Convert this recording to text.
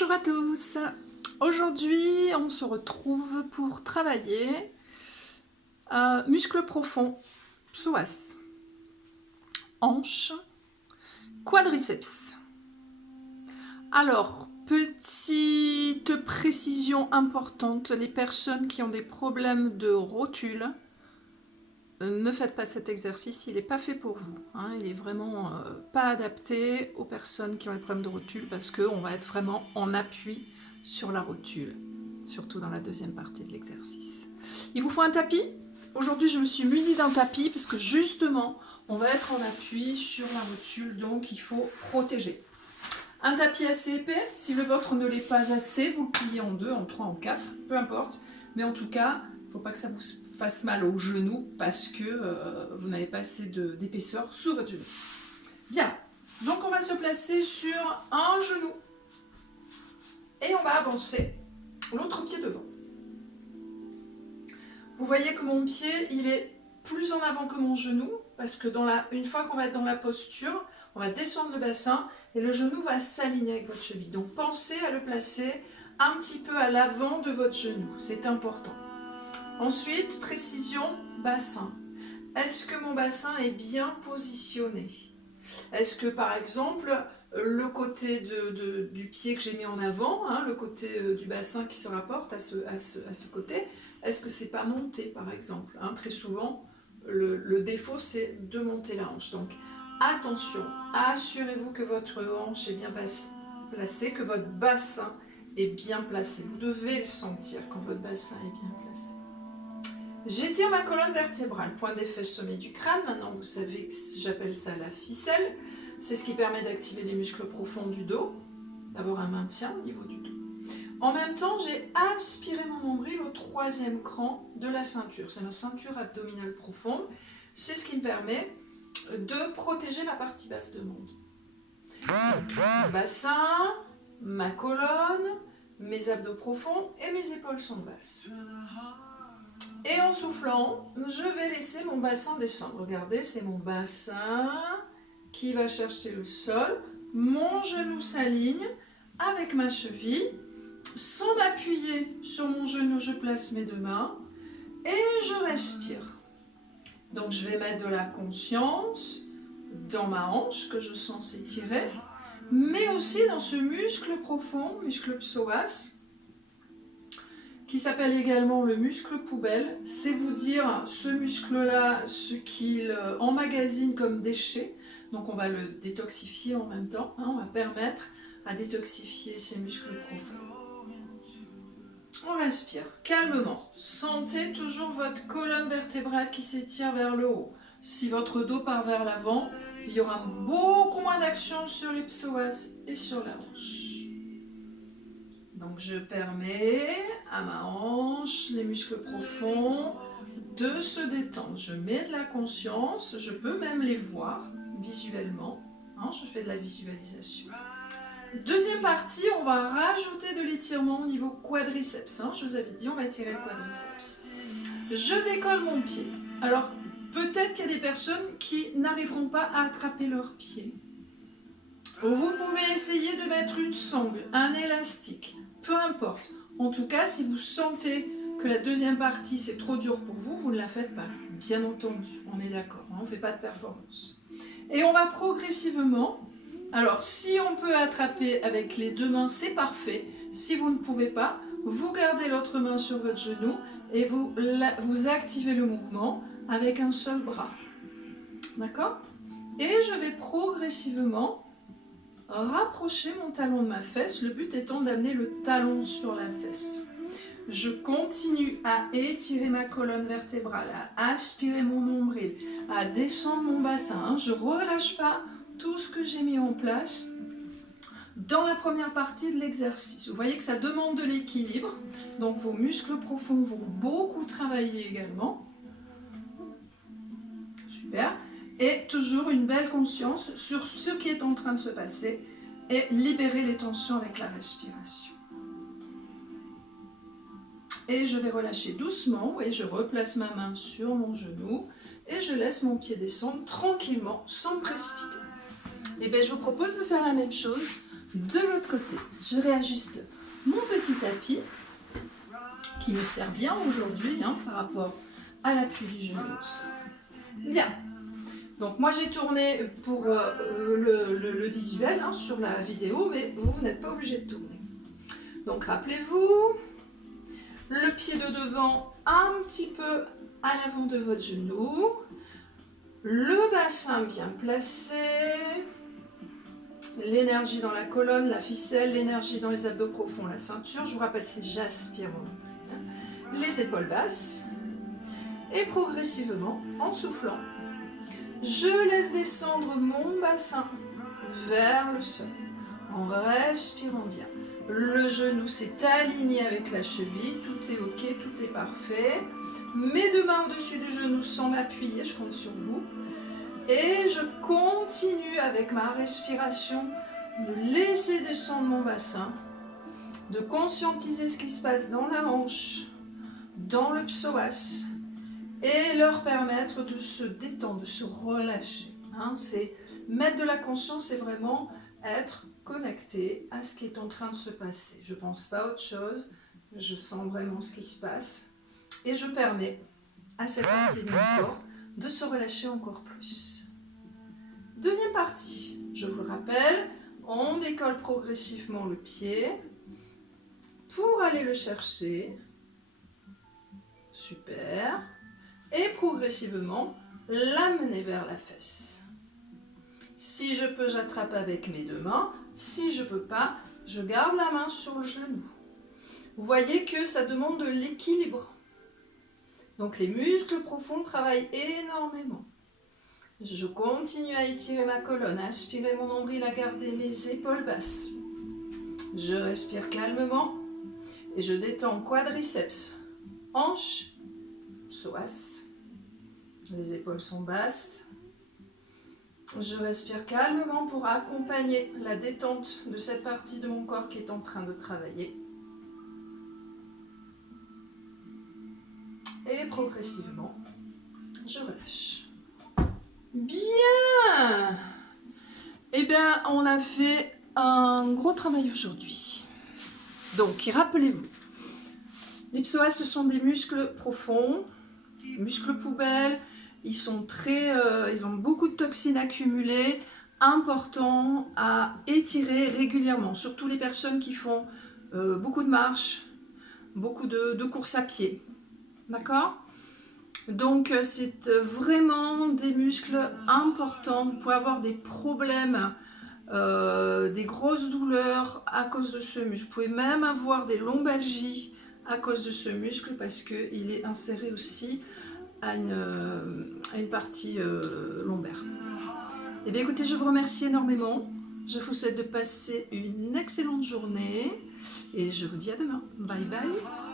Bonjour à tous. Aujourd'hui, on se retrouve pour travailler muscles profonds, psoas, hanches, quadriceps. Alors, petite précision importante, les personnes qui ont des problèmes de rotule, ne faites pas cet exercice, il n'est pas fait pour vous. Hein, il n'est vraiment pas adapté aux personnes qui ont des problèmes de rotule parce qu'on va être vraiment en appui sur la rotule, surtout dans la deuxième partie de l'exercice. Il vous faut un tapis. Aujourd'hui, je me suis munie d'un tapis parce que justement, on va être en appui sur la rotule, donc il faut protéger. Un tapis assez épais, si le vôtre ne l'est pas assez, vous le pliez en deux, en trois, en quatre, peu importe. Mais en tout cas, il ne faut pas que ça vous fasse mal au genou parce que vous n'avez pas assez d'épaisseur sous votre genou. Bien, donc on va se placer sur un genou et on va avancer l'autre pied devant. Vous voyez que mon pied, il est plus en avant que mon genou parce que une fois qu'on va être dans la posture, on va descendre le bassin et le genou va s'aligner avec votre cheville. Donc pensez à le placer un petit peu à l'avant de votre genou, c'est important. Ensuite, précision bassin. Est-ce que mon bassin est bien positionné? Est-ce que par exemple, le côté du pied que j'ai mis en avant, hein, le côté du bassin qui se rapporte à ce côté, est-ce que c'est pas monté par exemple, hein? Très souvent, le défaut c'est de monter la hanche. Donc attention, assurez-vous que votre hanche est bien placée, que votre bassin est bien placé. Vous devez le sentir quand votre bassin est bien placé. J'étire ma colonne vertébrale, point des fesses, sommet du crâne. Maintenant, vous savez que j'appelle ça la ficelle. C'est ce qui permet d'activer les muscles profonds du dos, d'avoir un maintien au niveau du dos. En même temps, j'ai aspiré mon nombril au troisième cran de la ceinture. C'est ma ceinture abdominale profonde. C'est ce qui me permet de protéger la partie basse de mon dos. Mon bassin, ma colonne, mes abdos profonds et mes épaules sont basses. Et en soufflant, je vais laisser mon bassin descendre. Regardez, c'est mon bassin qui va chercher le sol. Mon genou s'aligne avec ma cheville. Sans m'appuyer sur mon genou, je place mes deux mains et je respire. Donc je vais mettre de la conscience dans ma hanche que je sens s'étirer, mais aussi dans ce muscle profond, muscle psoas, qui s'appelle également le muscle poubelle. C'est vous dire ce muscle-là, ce qu'il emmagasine comme déchet. Donc on va le détoxifier en même temps. Hein, on va permettre à détoxifier ces muscles profonds. On respire calmement. Sentez toujours votre colonne vertébrale qui s'étire vers le haut. Si votre dos part vers l'avant, il y aura beaucoup moins d'action sur les psoas et sur la hanche. Donc je permets à ma hanche, les muscles profonds, de se détendre. Je mets de la conscience, je peux même les voir visuellement. Hein, je fais de la visualisation. Deuxième partie, on va rajouter de l'étirement au niveau quadriceps. Hein, je vous avais dit, on va étirer le quadriceps. Je décolle mon pied. Alors, peut-être qu'il y a des personnes qui n'arriveront pas à attraper leur pied. Vous pouvez essayer de mettre une sangle, un élastique, peu importe. En tout cas, si vous sentez que la deuxième partie c'est trop dur pour vous, vous ne la faites pas. Bien entendu, on est d'accord, hein, on ne fait pas de performance. Et on va progressivement. Alors, si on peut attraper avec les deux mains, c'est parfait. Si vous ne pouvez pas, vous gardez l'autre main sur votre genou et vous activez le mouvement avec un seul bras. D'accord? Et je vais progressivement rapprocher mon talon de ma fesse, le but étant d'amener le talon sur la fesse. Je continue à étirer ma colonne vertébrale, à aspirer mon nombril, à descendre mon bassin. Je ne relâche pas tout ce que j'ai mis en place dans la première partie de l'exercice. Vous voyez que ça demande de l'équilibre, donc vos muscles profonds vont beaucoup travailler également. Super. Et toujours une belle conscience sur ce qui est en train de se passer et libérer les tensions avec la respiration. Et je vais relâcher doucement et je replace ma main sur mon genou et je laisse mon pied descendre tranquillement sans me précipiter. Et bien je vous propose de faire la même chose de l'autre côté. Je réajuste mon petit tapis qui me sert bien aujourd'hui par rapport à l'appui du genou. Bien. Donc moi j'ai tourné pour le visuel sur la vidéo, mais vous n'êtes pas obligé de tourner. Donc rappelez-vous, le pied de devant un petit peu à l'avant de votre genou, le bassin bien placé, l'énergie dans la colonne, la ficelle, l'énergie dans les abdos profonds, la ceinture. Je vous rappelle, c'est j'aspire. Les épaules basses. Et progressivement, en soufflant, je laisse descendre mon bassin vers le sol, en respirant bien. Le genou s'est aligné avec la cheville, tout est ok, tout est parfait. Mes deux mains au-dessus du genou sans m'appuyer, je compte sur vous. Et je continue avec ma respiration de laisser descendre mon bassin, de conscientiser ce qui se passe dans la hanche, dans le psoas, et leur permettre de se détendre, de se relâcher. C'est mettre de la conscience, c'est vraiment être connecté à ce qui est en train de se passer. Je ne pense pas à autre chose, je sens vraiment ce qui se passe et je permets à cette partie de mon corps de se relâcher encore plus. Deuxième partie, je vous le rappelle, on décolle progressivement le pied pour aller le chercher. Super. Et progressivement l'amener vers la fesse. Si je peux, j'attrape avec mes deux mains. Si je ne peux pas, je garde la main sur le genou. Vous voyez que ça demande de l'équilibre. Donc les muscles profonds travaillent énormément. Je continue à étirer ma colonne, à aspirer mon nombril, à garder mes épaules basses. Je respire calmement et je détends quadriceps, hanches, psoas. Les épaules sont basses. Je respire calmement pour accompagner la détente de cette partie de mon corps qui est en train de travailler. Et progressivement, je relâche. Bien! Eh bien, on a fait un gros travail aujourd'hui. Donc, rappelez-vous, les psoas, ce sont des muscles profonds, muscles poubelles. Ils ont beaucoup de toxines accumulées, important à étirer régulièrement, surtout les personnes qui font beaucoup de marches, beaucoup de courses à pied. D'accord ? Donc c'est vraiment des muscles importants. Vous pouvez avoir des problèmes, des grosses douleurs à cause de ce muscle. Vous pouvez même avoir des lombalgies à cause de ce muscle parce qu'il est inséré aussi à une partie lombaire. Eh bien écoutez, je vous remercie énormément. Je vous souhaite de passer une excellente journée et je vous dis à demain. Bye bye.